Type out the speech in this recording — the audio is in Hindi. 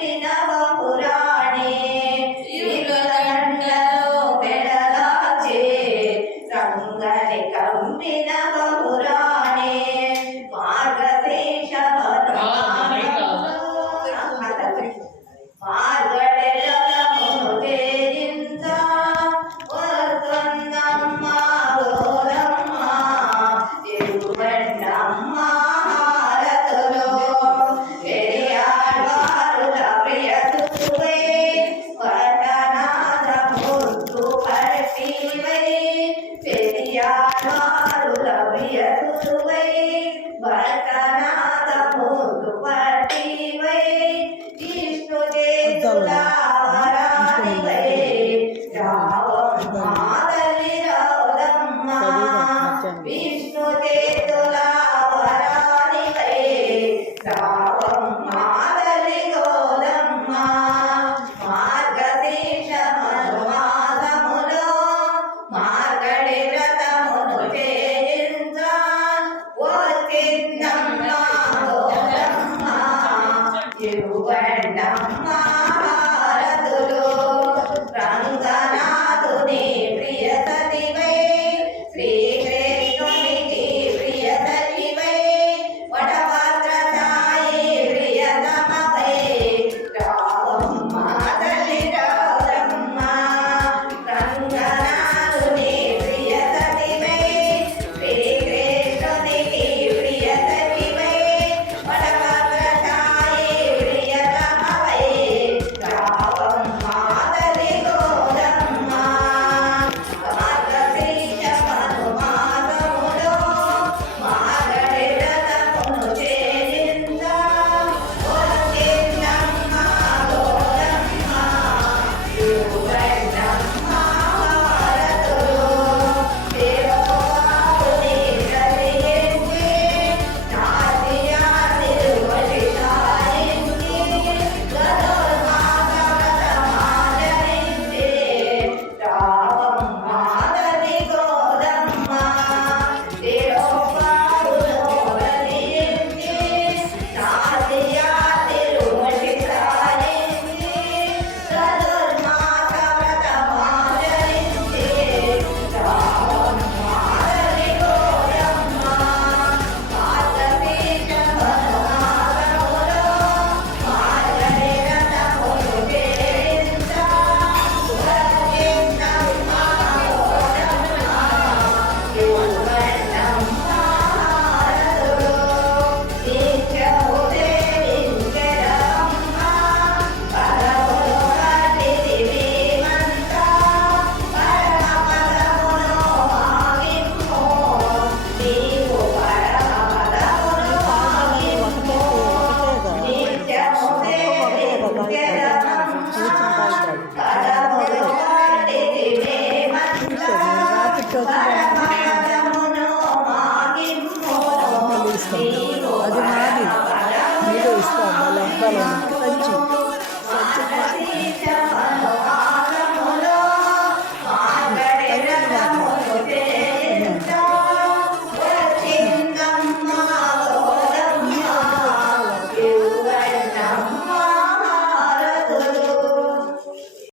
Amen. you అది నాది మీరే ఇస్తాం వాళ్ళ అబ్బాయి సంచి సంచి